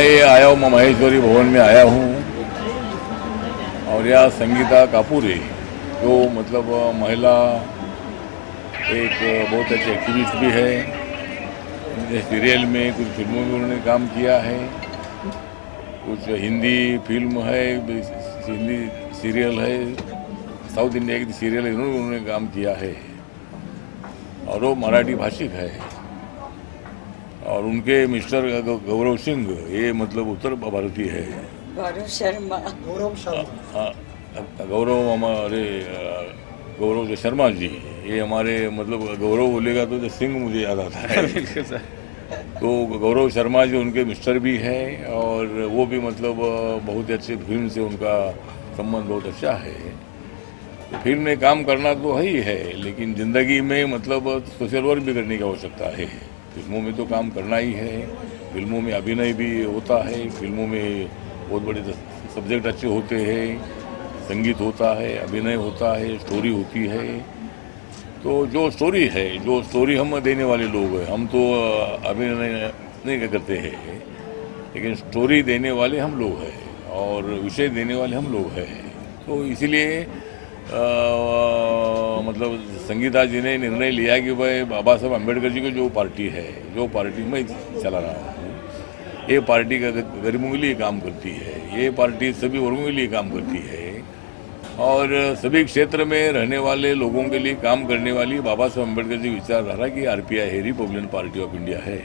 ये आया हूँ, मैं महेश्वरी भवन में आया हूँ और यहाँ संगीता कापूरे जो मतलब महिला एक बहुत अच्छी एक्टिविस्ट भी है। उनके सीरियल में, कुछ फिल्मों में उन्होंने काम किया है, कुछ हिंदी फिल्म है, हिंदी सीरियल है, साउथ इंडिया की सीरियल है, उन्होंने काम किया है और वो मराठी भाषिक है। और उनके मिस्टर गौरव सिंह ये मतलब उत्तर भारतीय है। गौरव शर्मा गौरव हमारे गौरव शर्मा जी, ये हमारे मतलब गौरव बोलेगा तो सिंह मुझे याद आता है। तो गौरव शर्मा जी उनके मिस्टर भी हैं और वो भी मतलब बहुत अच्छे फिल्म से उनका संबंध बहुत अच्छा है। तो फिल्म में काम करना तो है ही है, लेकिन ज़िंदगी में मतलब सोशल वर्क भी करने की आवश्यकता है। फिल्मों में तो काम करना ही है, फिल्मों में अभिनय भी होता है, फिल्मों में बहुत बड़े सब्जेक्ट अच्छे होते हैं, संगीत होता है, अभिनय होता है, स्टोरी होती है। तो जो स्टोरी है, जो स्टोरी हम देने वाले लोग हैं, हम तो अभिनय नहीं करते हैं, लेकिन स्टोरी देने वाले हम लोग हैं और विषय देने वाले हम लोग हैं। तो इसीलिए मतलब संगीता जी ने निर्णय लिया कि भाई बाबा साहब अम्बेडकर जी की जो पार्टी है, जो पार्टी मैं चला रहा हूँ, ये पार्टी का गरीबों के लिए काम करती है, ये पार्टी सभी वर्गों के लिए काम करती है और सभी क्षेत्र में रहने वाले लोगों के लिए काम करने वाली बाबा साहब अम्बेडकर जी विचारधारा की आरपीआई है, रिपब्लिकन पार्टी ऑफ इंडिया है।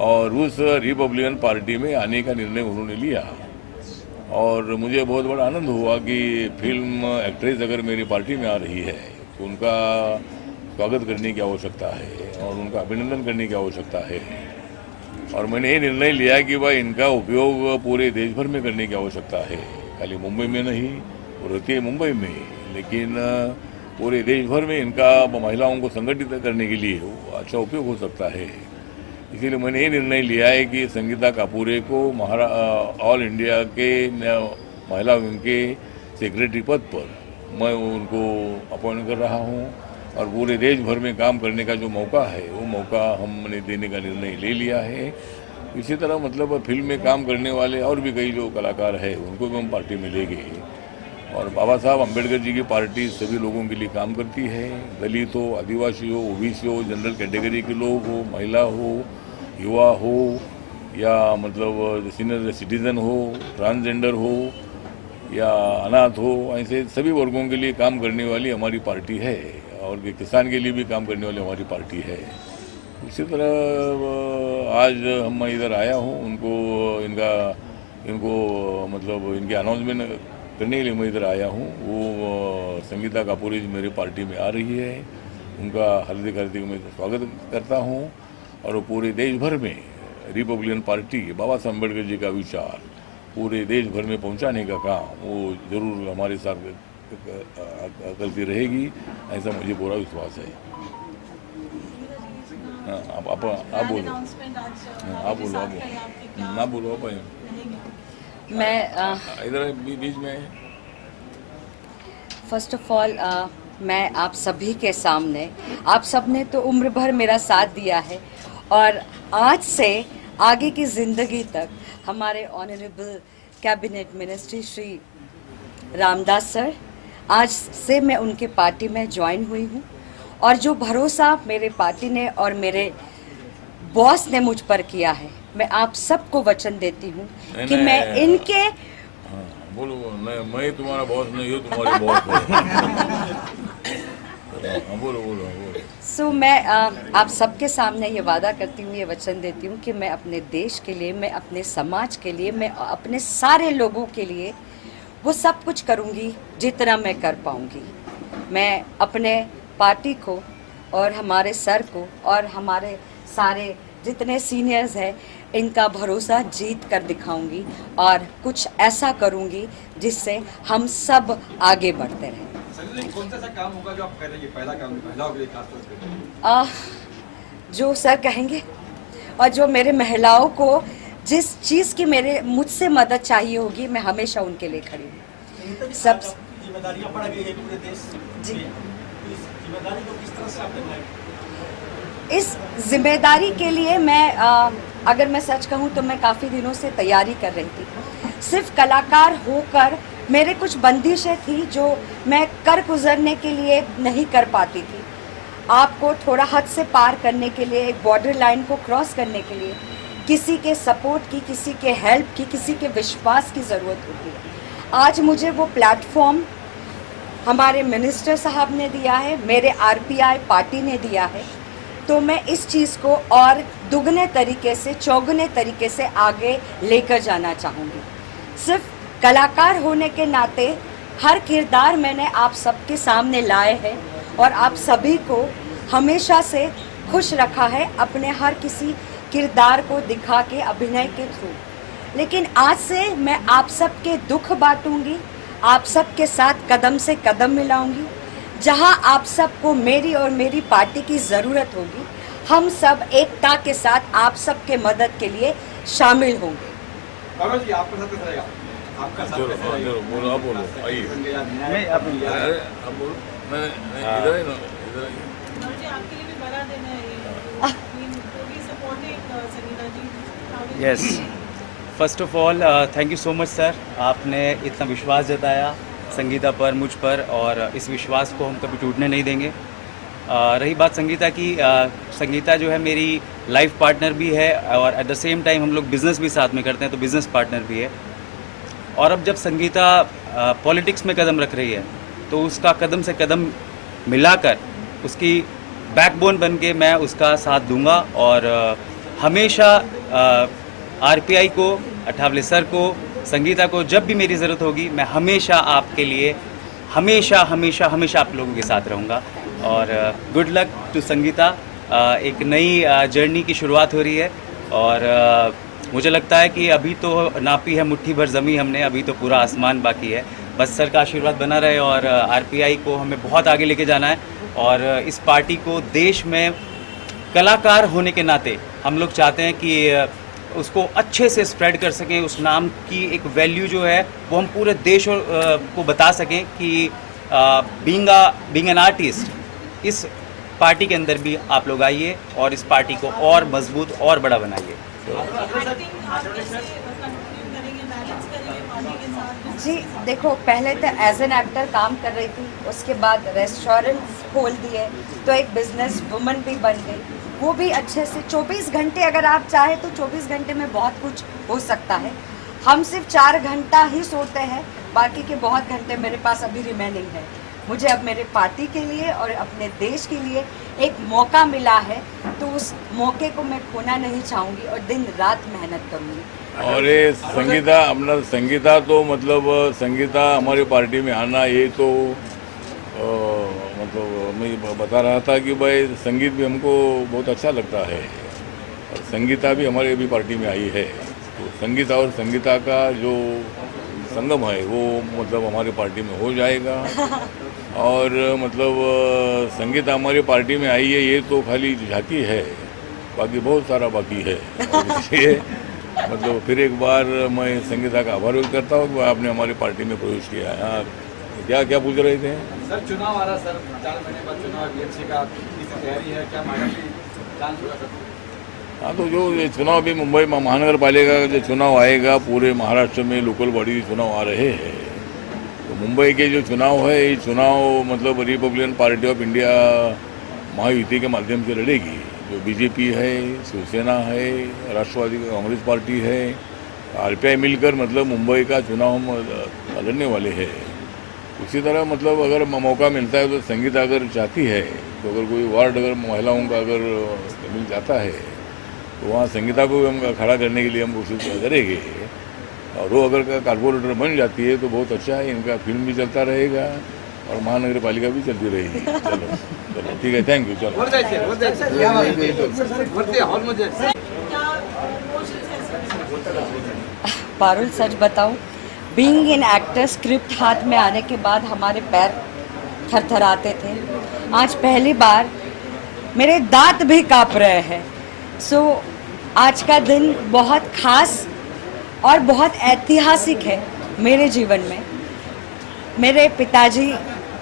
और उस रिपब्लिकन पार्टी में आने का निर्णय उन्होंने लिया और मुझे बहुत बड़ा आनंद हुआ कि फिल्म एक्ट्रेस अगर मेरी पार्टी में आ रही है तो उनका स्वागत करने की आवश्यकता है और उनका अभिनंदन करने की आवश्यकता है। और मैंने ये निर्णय लिया कि भाई इनका उपयोग पूरे देश भर में करने की आवश्यकता है, खाली मुंबई में नहीं, वो रहती है मुंबई में, लेकिन पूरे देश भर में इनका महिलाओं को संगठित करने के लिए अच्छा उपयोग हो सकता है। इसीलिए मैंने ये निर्णय लिया है कि संगीता कापूरे को ऑल इंडिया के महिला विंग के सेक्रेटरी पद पर मैं उनको अपॉइंट कर रहा हूँ और पूरे देश भर में काम करने का जो मौका है वो मौका हमने देने का निर्णय ले लिया है। इसी तरह मतलब फिल्म में काम करने वाले और भी कई जो कलाकार हैं उनको भी हम पार्टी में लेंगे। और बाबा साहब अम्बेडकर जी की पार्टी सभी लोगों के लिए काम करती है, दलित हो, आदिवासी हो, ओबीसी हो, जनरल कैटेगरी के लोग हो, महिला हो, युवा हो या मतलब सीनियर सिटीज़न हो, ट्रांसजेंडर हो या अनाथ हो, ऐसे सभी वर्गों के लिए काम करने वाली हमारी पार्टी है और किसान के लिए भी काम करने वाली हमारी पार्टी है। इसी तरह आज मैं इधर आया हूँ, इनको मतलब इनके अनाउंसमेंट करने के लिए मैं इधर आया हूँ। वो संगीता कापूरे जी मेरी पार्टी में आ रही है, उनका हार्दिक हार्दिक मैं स्वागत करता हूँ और पूरे देश भर में रिपब्लिकन पार्टी बाबा साहब अम्बेडकर जी का विचार पूरे देश भर में पहुँचाने का काम वो जरूर हमारे साथ करती रहेगी, ऐसा मुझे पूरा विश्वास है। हाँ, आप बोलो, आप बोलो, आप बोलो, मैं इधर बीच में। फर्स्ट ऑफ ऑल मैं आप सभी के सामने, आप सब ने तो उम्र भर मेरा साथ दिया है और आज से आगे की ज़िंदगी तक हमारे honourable cabinet ministry Shri Ramdas sir, आज से मैं उनके पार्टी में ज्वाइन हुई हूँ और जो भरोसा मेरे पार्टी ने और मेरे बॉस ने मुझ पर किया है, मैं आप सबको वचन देती हूँ कि मैं इनके बोलो, मैं तुम्हारा बॉस नहीं हूँ, तुम्हारे बॉस हो। बोलो। सो मैं आप सबके सामने ये वादा करती हूँ, ये वचन देती हूँ कि मैं अपने देश के लिए, मैं अपने समाज के लिए, मैं अपने सारे लोगों के लिए वो सब कुछ करूँगी जितना मैं कर पाऊँगी। मैं अपने पार्टी को और हमारे सर को और हमारे सारे जितने सीनियर्स हैं इनका भरोसा जीत कर दिखाऊंगी और कुछ ऐसा करूंगी जिससे हम सब आगे बढ़ते रहें। कौन सा काम होगा जो आप करेंगे, पहला काम महिलाओं के लिए खास तौर पे? जो सर कहेंगे और जो मेरे महिलाओं को जिस चीज़ की मुझसे मदद चाहिए होगी, मैं हमेशा उनके लिए खड़ी हूँ। सब जिम्मेदारियां बढ़ गई है पूरे देश जी, इस जिम्मेदारी को किस तरह से आपने निभाया? इस जिम्मेदारी के लिए मैं अगर मैं सच कहूँ तो मैं काफ़ी दिनों से तैयारी कर रही थी। सिर्फ कलाकार होकर मेरे कुछ बंदिशें थी जो मैं कर गुजरने के लिए नहीं कर पाती थी। आपको थोड़ा हद से पार करने के लिए, एक बॉर्डर लाइन को क्रॉस करने के लिए किसी के सपोर्ट की, किसी के हेल्प की, किसी के विश्वास की ज़रूरत होती है। आज मुझे वो प्लेटफॉर्म हमारे मिनिस्टर साहब ने दिया है, मेरे आरपीआई पार्टी ने दिया है, तो मैं इस चीज़ को और दुगने तरीके से, चौगुने तरीके से आगे लेकर जाना चाहूँगी। सिर्फ कलाकार होने के नाते हर किरदार मैंने आप सबके सामने लाए हैं और आप सभी को हमेशा से खुश रखा है अपने हर किसी किरदार को दिखा के, अभिनय के थ्रू। लेकिन आज से मैं आप सबके दुख बांटूंगी, आप सबके साथ कदम से कदम मिलाऊंगी। जहां आप सबको मेरी और मेरी पार्टी की ज़रूरत होगी, हम सब एकता के साथ आप सबके मदद के लिए शामिल होंगे। बाबा जी, आपका साथ कैसा रहेगा? आपका साथ कैसा रहेगा? बोलो, आप बोलो, आइए। नहीं, आप अरे, आप बोलो, मैं इधर ही ना, इधर ही। मुझे आपके लिए भी बड़ा दिन है ये। तो भी supporting Sangeeta ji. Yes, first of all thank you so much sir, आपने इतना विश्वास जताया संगीता पर, मुझ पर, और इस विश्वास को हम कभी टूटने नहीं देंगे। रही बात संगीता की, संगीता जो है मेरी लाइफ पार्टनर भी है और एट द सेम टाइम हम लोग बिज़नेस भी साथ में करते हैं, तो बिज़नेस पार्टनर भी है। और अब जब संगीता पॉलिटिक्स में कदम रख रही है तो उसका कदम से कदम मिलाकर उसकी बैकबोन बन के मैं उसका साथ दूंगा। और हमेशा आरपीआई को, अठावले सर को, संगीता को जब भी मेरी ज़रूरत होगी मैं हमेशा आपके लिए, हमेशा हमेशा हमेशा आप लोगों के साथ रहूँगा। और गुड लक टू संगीता, एक नई जर्नी की शुरुआत हो रही है और मुझे लगता है कि अभी तो नापी है मुट्ठी भर ज़मीन हमने, अभी तो पूरा आसमान बाकी है। बस सर का आशीर्वाद बना रहे और आरपीआई को हमें बहुत आगे लेके जाना है। और इस पार्टी को देश में कलाकार होने के नाते हम लोग चाहते हैं कि उसको अच्छे से स्प्रेड कर सकें, उस नाम की एक वैल्यू जो है वो हम पूरे देश को बता सकें कि बीइंग एन आर्टिस्ट इस पार्टी के अंदर भी आप लोग आइए और इस पार्टी को और मजबूत और बड़ा बनाइए। जी देखो, पहले तो एज एन एक्टर काम कर रही थी, उसके बाद रेस्टोरेंट खोल दिए तो एक बिजनेस वुमन भी बन गई, वो भी अच्छे से 24 घंटे, अगर आप चाहे तो 24 घंटे में बहुत कुछ हो सकता है। हम सिर्फ 4 घंटा ही सोते हैं, बाकी के बहुत घंटे मेरे पास अभी रिमेनिंग है। मुझे अब मेरे पार्टी के लिए और अपने देश के लिए एक मौका मिला है, तो उस मौके को मैं खोना नहीं चाहूँगी और दिन रात मेहनत करूँगी। और ये संगीता, अपना संगीता तो मतलब संगीता हमारी पार्टी में आना, ये तो मतलब मैं बता रहा था कि भाई संगीत भी हमको बहुत अच्छा लगता है और संगीता भी हमारे अभी पार्टी में आई है, तो संगीता और संगीता का जो संगम है वो मतलब हमारी पार्टी में हो जाएगा। और मतलब संगीता हमारी पार्टी में आई है, ये तो खाली झांकी है, बाकी बहुत सारा बाकी है। इसलिए मतलब फिर एक बार मैं संगीता का आभार व्यक्त करता हूँ कि आपने हमारी पार्टी में प्रवेश किया है। हाँ, क्या क्या पूछ रहे थे सर? चुनाव आ रहा सर, 4 महीने बाद चुनाव, बीएमसी का किसी तैयारी है क्या? मैडम की चांस होगा सर? हाँ, तो जो ये चुनाव भी मुंबई महानगर पालिका का जो चुनाव आएगा, पूरे महाराष्ट्र में लोकल बॉडी चुनाव आ रहे हैं, तो मुंबई के जो चुनाव है, ये चुनाव मतलब Republican party of India Mahayuti के माध्यम से लड़ेगी। जो बीजेपी है, शिवसेना है, राष्ट्रवादी कांग्रेस पार्टी है, आरपीआई मिलकर मतलब मुंबई का चुनाव हम लड़ने वाले हैं। उसी तरह मतलब अगर मौका मिलता है तो संगीता अगर चाहती है तो अगर कोई वार्ड अगर महिलाओं का अगर मिल जाता है तो वहाँ संगीता को भी हम खड़ा करने के लिए हम कोशिश करेंगे। और वो अगर कारपोरेटर बन जाती है तो बहुत अच्छा है, इनका फिल्म भी चलता रहेगा और महानगर पालिका भी चलती रहेगी। चलो चलो ठीक है, थैंक यू। चलो पारुल, सच बताऊं, बीइंग एन एक्टर, स्क्रिप्ट हाथ में आने के बाद हमारे पैर थरथराते थे। आज पहली बार मेरे दांत भी काँप रहे हैं। सो आज का दिन बहुत खास और बहुत ऐतिहासिक है मेरे जीवन में। मेरे पिताजी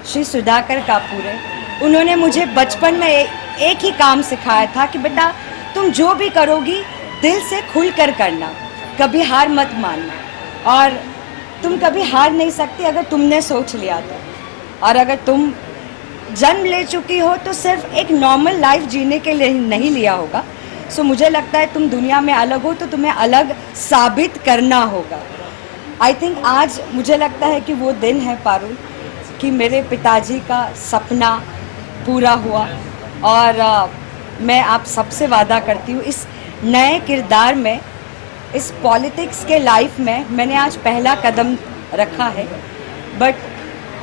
श्री सुधाकर कापूरे, उन्होंने मुझे बचपन में एक ही काम सिखाया था कि बेटा तुम जो भी करोगी दिल से खुलकर करना, कभी हार मत मानना। और तुम कभी हार नहीं सकती अगर तुमने सोच लिया तो। और अगर तुम जन्म ले चुकी हो तो सिर्फ एक नॉर्मल लाइफ जीने के लिए नहीं लिया होगा। सो मुझे लगता है तुम दुनिया में अलग हो तो तुम्हें अलग साबित करना होगा। आई थिंक आज मुझे लगता है कि वो दिन है पारुल कि मेरे पिताजी का सपना पूरा हुआ। और मैं आप सबसे वादा करती हूँ इस नए किरदार में, इस पॉलिटिक्स के लाइफ में मैंने आज पहला कदम रखा है। बट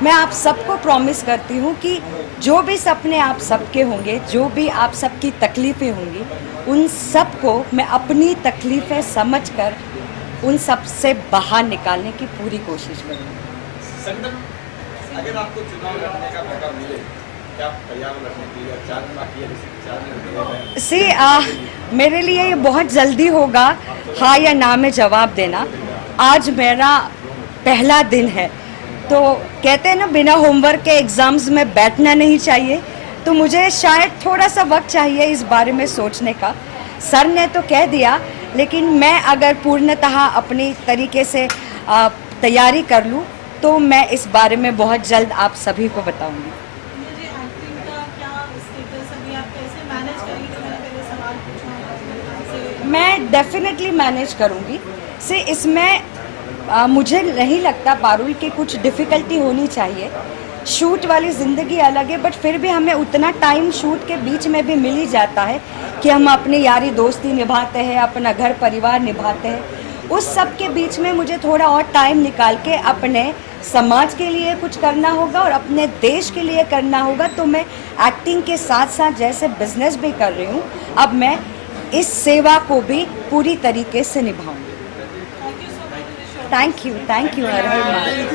मैं आप सबको प्रॉमिस करती हूँ कि जो भी सपने आप सबके होंगे, जो भी आप सबकी तकलीफ़ें होंगी, उन सब को मैं अपनी तकलीफ़ें समझकर उन सब से बाहर निकालने की पूरी कोशिश करूँगी। संगठन अगर आपको चुनाव लड़ने का मौका मिले, क्या आप तैयार हो लड़ने के लिए? 4 दिन बाकी है, 4 दिन मेरे लिए ये बहुत जल्दी होगा हाँ या ना में जवाब देना। आज मेरा पहला दिन है, तो कहते हैं ना बिना होमवर्क के एग्ज़ाम्स में बैठना नहीं चाहिए, तो मुझे शायद थोड़ा सा वक्त चाहिए इस बारे में सोचने का। सर ने तो कह दिया, लेकिन मैं अगर पूर्णतः अपनी तरीके से तैयारी कर लूँ तो मैं इस बारे में बहुत जल्द आप सभी को बताऊँगी। मुझे एक्टिंग का क्या स्टेटस अभी आप कैसे मैनेज करेंगी? तो मैंने पहले सवाल पूछा। मैं डेफिनेटली मैनेज करूँगी। से इसमें मुझे नहीं लगता पारुल कि कुछ डिफ़िकल्टी होनी चाहिए। शूट वाली ज़िंदगी अलग है, बट फिर भी हमें उतना टाइम शूट के बीच में भी मिल ही जाता है कि हम अपनी यारी दोस्ती निभाते हैं, अपना घर परिवार निभाते हैं। उस सब के बीच में मुझे थोड़ा और टाइम निकाल के अपने समाज के लिए कुछ करना होगा और अपने देश के लिए करना होगा। तो मैं एक्टिंग के साथ साथ जैसे बिजनेस भी कर रही हूँ, अब मैं इस सेवा को भी पूरी तरीके से निभाऊंगी। थैंक यू, हर हर महादेव।